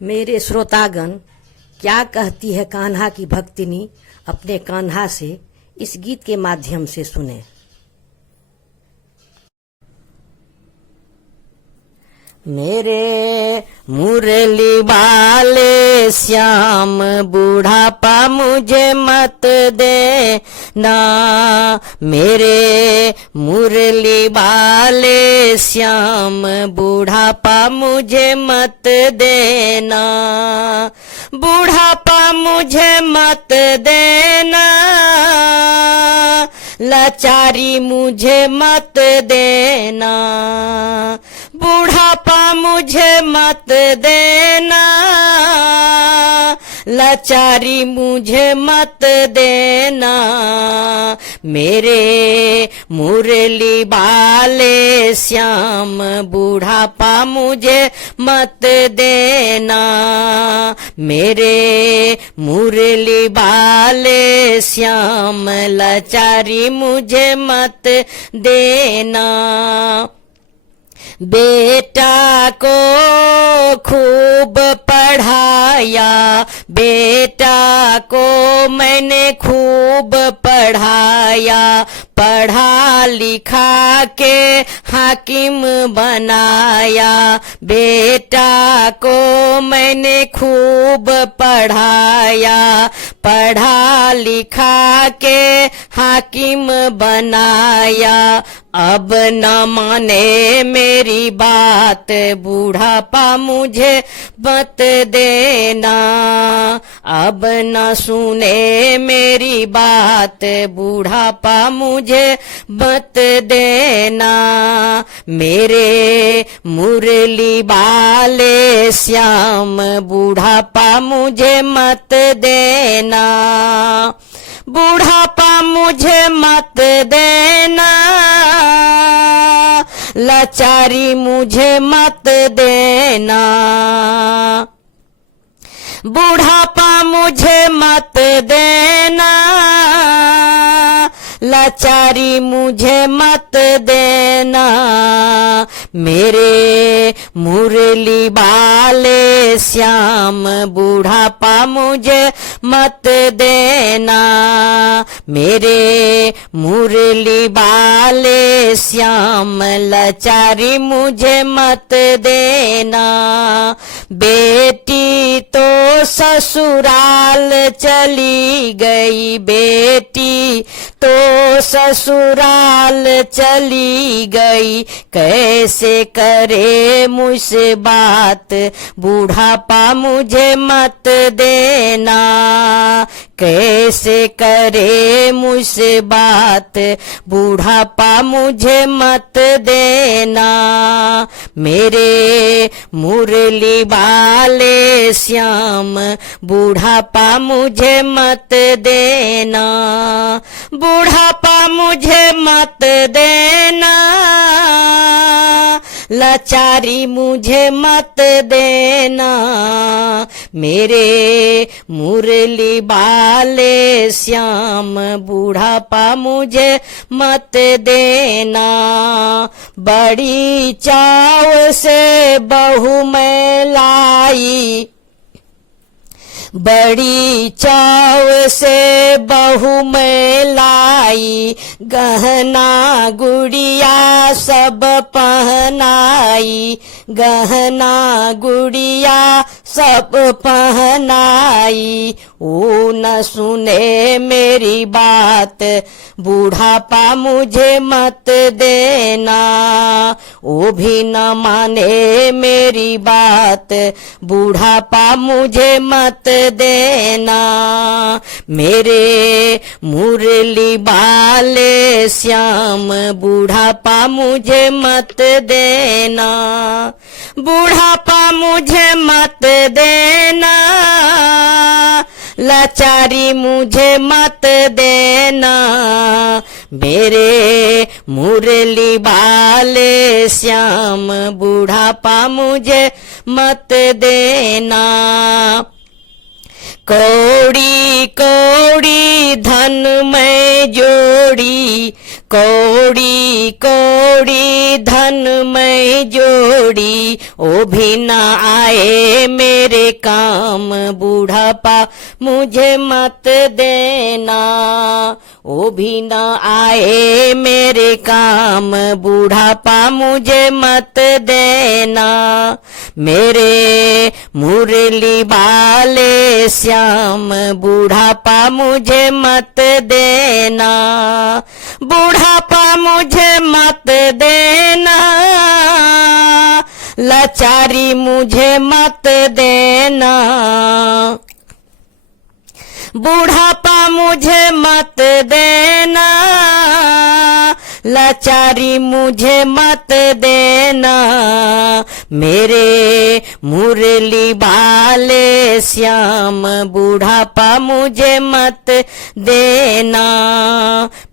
मेरे श्रोतागण, क्या कहती है कान्हा की भक्तिनी अपने कान्हा से, इस गीत के माध्यम से सुने। मेरे मुरली वाले श्याम बूढ़ापा मुझे मत दे ना, मेरे मुरली वाले श्याम बूढ़ापा मुझे मत देना, बूढ़ापा मुझे मत देना, लाचारी मुझे मत देना, बूढ़ापा मुझे मत देना, लाचारी मुझे मत देना, मेरे मुरली वाले श्याम बूढ़ापा मुझे मत देना, मेरे मुरली वाले श्याम लाचारी मुझे मत देना। बेटा को खूब पढ़ाया, बेटा को मैंने खूब पढ़ाया, पढ़ा लिखा के हाकिम बनाया, बेटा को मैंने खूब पढ़ाया, पढ़ा लिखा के हाकिम बनाया, अब न माने मेरी बात, बूढ़ापा मुझे मत देना, अब न सुने मेरी बात, बूढ़ापा मुझे मत देना, मेरे मुरली वाले श्याम बूढ़ापा मुझे मत देना, बूढ़ापा मुझे मत देना, लाचारी मुझे मत देना, बूढ़ापा मुझे मत देना, लाचारी मुझे मत देना, मेरे मुरली वाले श्याम बूढ़ापा मुझे मत देना, मेरे मुरली वाले श्याम लाचारी मुझे मत देना, बेटी तो ससुराल चली गई, बेटी तो ससुराल चली गई, कैसे करे मुझसे बात, बूढ़ापा मुझे मत देना, कैसे करे मुझसे बात, बूढ़ापा मुझे मत देना, मेरे मुरली वाले श्याम बूढ़ापा मुझे मत देना, बूढ़ापा मुझे मत देना, लाचारी मुझे मत देना, मेरे मुरली वाले श्याम बूढ़ापा मुझे मत देना, बड़ी चाव से बहू मैं लाई, बड़ी चाव से बहू मैं लाई, गहना गुड़िया सब पहनाई, गहना गुड़िया सब पहनाई, ओ न सुने मेरी बात, बूढ़ापा मुझे मत देना, ओ भी न माने मेरी बात, बूढ़ापा मुझे मत देना, मेरे मुरली वाले श्याम बूढ़ापा मुझे मत देना, बूढ़ापा मुझे मत देना, लाचारी मुझे मत देना, मेरे मुरली वाले श्याम बूढ़ापा मुझे मत देना, कौड़ी कौड़ी धन मैं जोड़ी, कौड़ी कौड़ी धन मैं जोड़ी, ओ भी ना आए मेरे काम, बुढ़ापा मुझे मत देना। ओ भी ना आए मेरे काम, बुढ़ापा मुझे मत देना। मेरे मुरली वाले श्याम, बुढ़ापा मुझे मत देना। बुढ़ापा मुझे मत देना, लाचारी मुझे मत देना। बुढ़ापा मुझे मत देना, लाचारी मुझे मत देना। मेरे मुरली वाले श्याम, बुढ़ापा मुझे मत देना।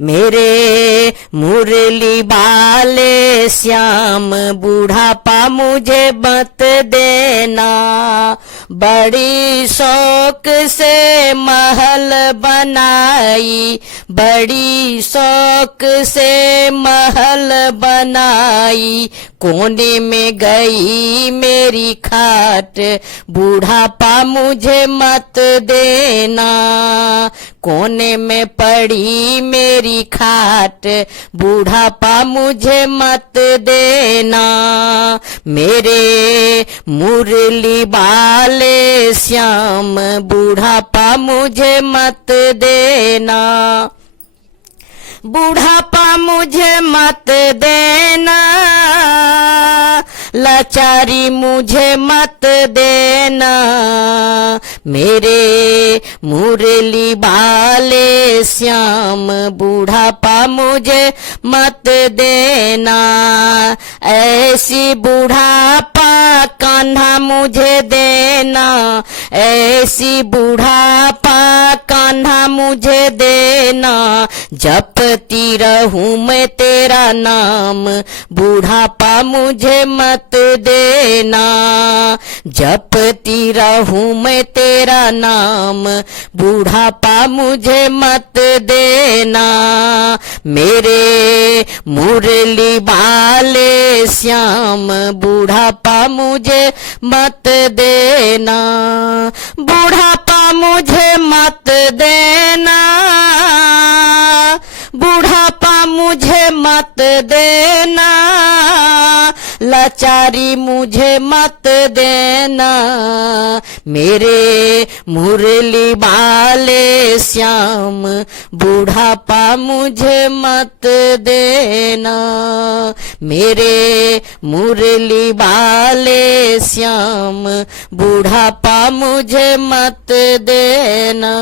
मेरे मुरली वाले श्याम, बुढ़ापा मुझे मत देना। बड़ी शौक से महल बनाई, बड़ी शौक से महल बनाई, कोने में गई मेरी खाट, बुढ़ापा मुझे मत देना। कोने में पड़ी मेरी खाट, बुढ़ापा मुझे मत देना। मेरे मुरली वाले श्याम, बुढ़ापा मुझे मत देना। बुढ़ापा मुझे मत देना, लाचारी मुझे मत देना। मेरे मुरली वाले श्याम, बुढ़ापा मुझे मत देना। ऐसी बुढ़ापा कान्हा मुझे देना, ऐसी बुढ़ापा कान्हा मुझे देना। जपती रहूं मैं तेरा नाम, बुढ़ापा मुझे मत देना। जपती रहूं मैं तेरा नाम, बुढ़ापा मुझे मत देना। मेरे मुरली वाले श्याम, बुढ़ापा मुझे मत देना। बुढ़ापा मुझे मत देना, बुढ़ापा मुझे मत देना। लाचारी मुझे मत देना। मेरे मुरली वाले श्याम, बुढ़ापा मुझे मत देना। मेरे मुरली वाले श्याम, बुढ़ापा मुझे मत देना।